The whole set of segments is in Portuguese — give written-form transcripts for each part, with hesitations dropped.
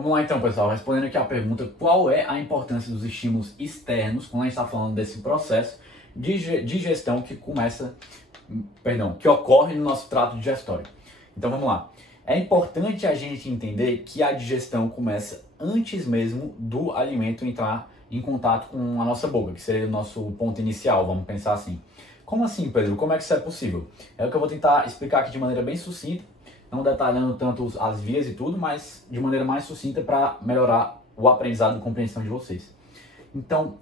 Vamos lá então, pessoal, respondendo aqui a pergunta, qual é a importância dos estímulos externos quando a gente está falando desse processo de gestão que que ocorre no nosso trato digestório. Então vamos lá. É importante a gente entender que a digestão começa antes mesmo do alimento entrar em contato com a nossa boca, que seria o nosso ponto inicial, vamos pensar assim. Como assim, Pedro? Como é que isso é possível? É o que eu vou tentar explicar aqui de maneira bem sucinta, não detalhando tanto as vias e tudo, mas de maneira mais sucinta para melhorar o aprendizado e compreensão de vocês. Então,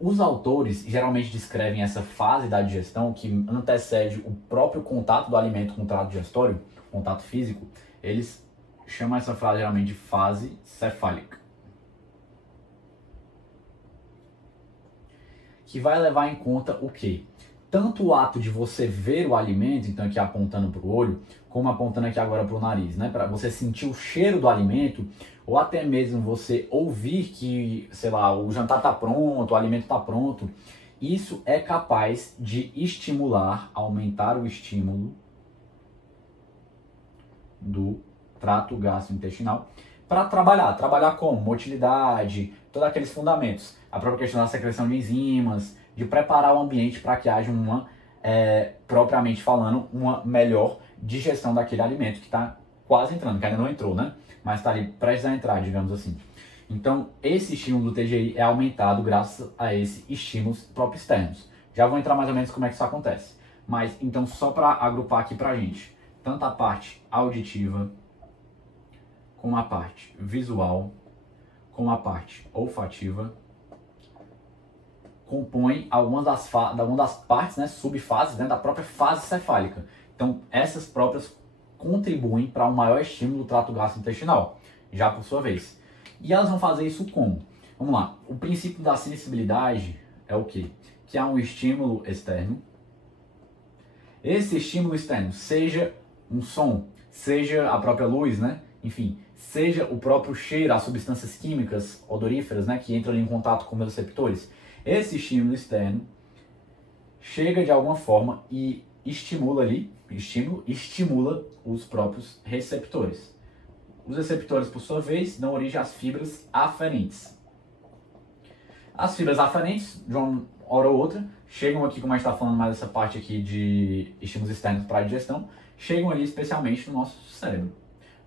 os autores geralmente descrevem essa fase da digestão que antecede o próprio contato do alimento com o trato digestório, contato físico. Eles chamam essa fase geralmente de fase cefálica, que vai levar em conta o quê? Tanto o ato de você ver o alimento, então aqui apontando para o olho, como apontando aqui agora para o nariz, né? Para você sentir o cheiro do alimento, ou até mesmo você ouvir que, sei lá, o jantar está pronto, o alimento está pronto. Isso é capaz de estimular, aumentar o estímulo do trato gastrointestinal para trabalhar como? Motilidade, todos aqueles fundamentos. A própria questão da secreção de enzimas, de preparar o ambiente para que haja propriamente falando, uma melhor digestão daquele alimento que está quase entrando, que ainda não entrou, né? Mas está ali prestes a entrar, digamos assim. Então, esse estímulo do TGI é aumentado graças a esses estímulos próprios externos. Já vou entrar mais ou menos como é que isso acontece. Mas, então, só para agrupar aqui para a gente, tanto a parte auditiva, como a parte visual, como a parte olfativa, compõem algumas das partes, né, subfases, né, da própria fase cefálica. Então, essas próprias contribuem para um maior estímulo do trato gastrointestinal, já por sua vez. E elas vão fazer isso como? Vamos lá. O princípio da sensibilidade é o quê? Que há um estímulo externo. Esse estímulo externo, seja um som, seja a própria luz, né? Enfim, seja o próprio cheiro, as substâncias químicas odoríferas, né, que entram ali em contato com os receptores. Esse estímulo externo chega de alguma forma e estimula os próprios receptores. Os receptores, por sua vez, dão origem às fibras aferentes. As fibras aferentes, de uma hora ou outra, chegam aqui, como a gente está falando mais dessa parte aqui de estímulos externos para a digestão, chegam ali especialmente no nosso cérebro.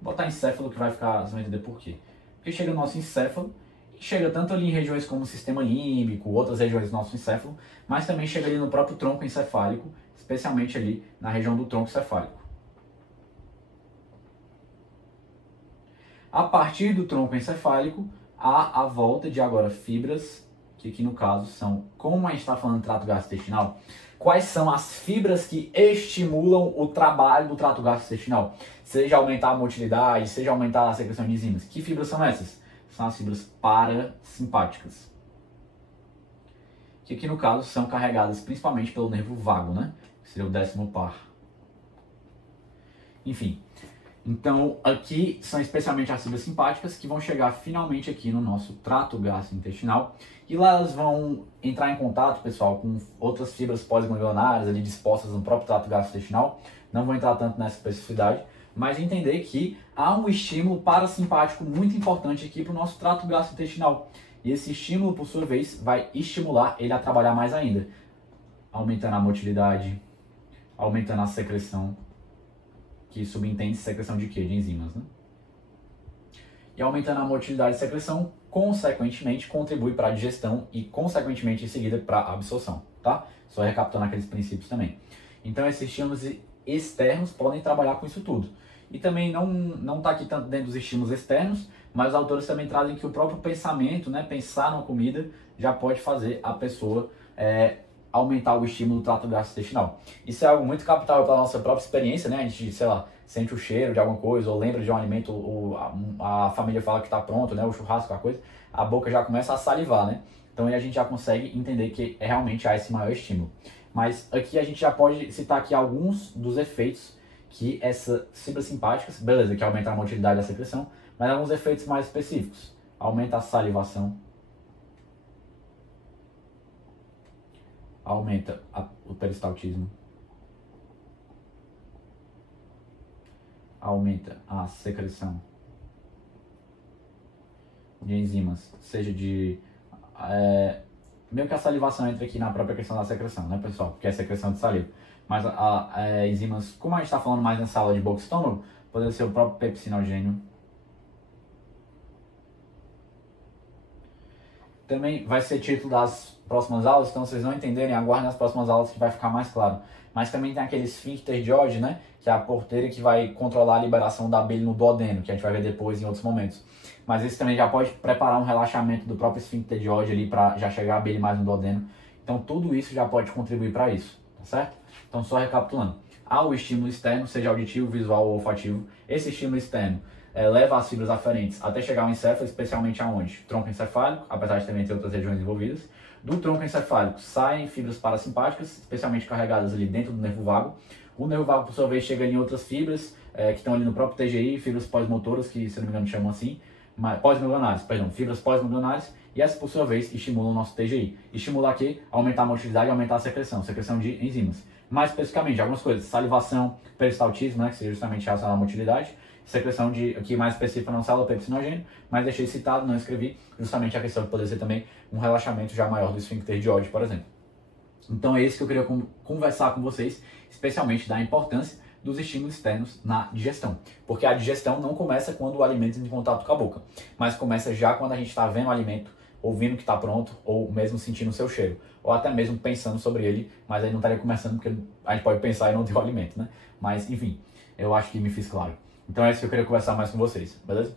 Vou botar encéfalo que vai ficar, você vai entender por quê. Porque chega no nosso encéfalo, chega tanto ali em regiões como o sistema límbico, outras regiões do nosso encéfalo, mas também chega ali no próprio tronco encefálico, especialmente ali na região do tronco cefálico. A partir do tronco encefálico, há a volta de agora fibras, que aqui no caso são, como a gente está falando de trato gastrointestinal, quais são as fibras que estimulam o trabalho do trato gastrointestinal? Seja aumentar a motilidade, seja aumentar a secreção de enzimas. Que fibras são essas? São as fibras parasimpáticas, que aqui no caso são carregadas principalmente pelo nervo vago, né? Que seria o 10º par. Enfim, então aqui são especialmente as fibras simpáticas que vão chegar finalmente aqui no nosso trato gastrointestinal e lá elas vão entrar em contato, pessoal, com outras fibras pós-ganglionares ali dispostas no próprio trato gastrointestinal. Não vou entrar tanto nessa especificidade, mas entender que há um estímulo parasimpático muito importante aqui para o nosso trato gastrointestinal. E esse estímulo, por sua vez, vai estimular ele a trabalhar mais ainda, aumentando a motilidade, aumentando a secreção, que subentende secreção de quê? De enzimas, né? E aumentando a motilidade e secreção, consequentemente, contribui para a digestão e, consequentemente, em seguida, para a absorção, tá? Só recapitulando aqueles princípios também. Então, esses estímulos externos podem trabalhar com isso tudo. E também não está aqui tanto dentro dos estímulos externos, mas os autores também trazem que o próprio pensamento, né, pensar numa comida, já pode fazer a pessoa aumentar o estímulo do trato gastrointestinal. Isso é algo muito capital para a nossa própria experiência, né? A gente, sei lá, sente o cheiro de alguma coisa, ou lembra de um alimento, ou a família fala que está pronto, né? O churrasco, a coisa, a boca já começa a salivar, né? Então aí a gente já consegue entender que realmente há esse maior estímulo. Mas aqui a gente já pode citar aqui alguns dos efeitos que essas fibras simpáticas, beleza, que aumenta a motilidade da secreção, mas alguns efeitos mais específicos. Aumenta a salivação, aumenta o peristaltismo, aumenta a secreção de enzimas, seja de... meio que a salivação entra aqui na própria questão da secreção, né, pessoal? Porque é secreção de saliva. Mas enzimas, como a gente está falando mais nessa aula de boca e estômago, poderia ser o próprio pepsinogênio. Também vai ser título das próximas aulas, então vocês não entenderem, aguardem as próximas aulas que vai ficar mais claro. Mas também tem aquele esfíncter de Ogg, né, que é a porteira que vai controlar a liberação da bile no duodeno, que a gente vai ver depois em outros momentos. Mas esse também já pode preparar um relaxamento do próprio esfíncter de Ogg ali para já chegar a bile mais no duodeno. Então tudo isso já pode contribuir para isso, tá certo? Então só recapitulando. Há o estímulo externo, seja auditivo, visual ou olfativo. Esse estímulo externo leva as fibras aferentes até chegar ao encéfalo, especialmente aonde? Tronco encefálico, apesar de também ter outras regiões envolvidas. Do tronco encefálico saem fibras parasimpáticas, especialmente carregadas ali dentro do nervo vago. O nervo vago, por sua vez, chega em outras fibras que estão ali no próprio TGI, fibras pós-motoras, que se não me engano chamam assim, pós-ganglionares, perdão, fibras pós-ganglionares, e essas, por sua vez, estimulam o nosso TGI. Estimular aqui, aumentar a motilidade e aumentar a secreção de enzimas. Mais especificamente, algumas coisas, salivação, peristaltismo, né, que seja justamente relacionado à motilidade, secreção de, aqui mais específica não sala, pepsinogênio, mas deixei citado, não escrevi, justamente a questão de poder ser também um relaxamento já maior do esfíncter de Ogg, por exemplo. Então é isso que eu queria conversar com vocês, especialmente da importância dos estímulos externos na digestão. Porque a digestão não começa quando o alimento entra em contato com a boca, mas começa já quando a gente está vendo o alimento, ouvindo que está pronto, ou mesmo sentindo o seu cheiro, ou até mesmo pensando sobre ele, mas aí não estaria começando porque a gente pode pensar e não ter o alimento, né? Mas enfim, eu acho que me fiz claro. Então é isso que eu queria conversar mais com vocês, beleza?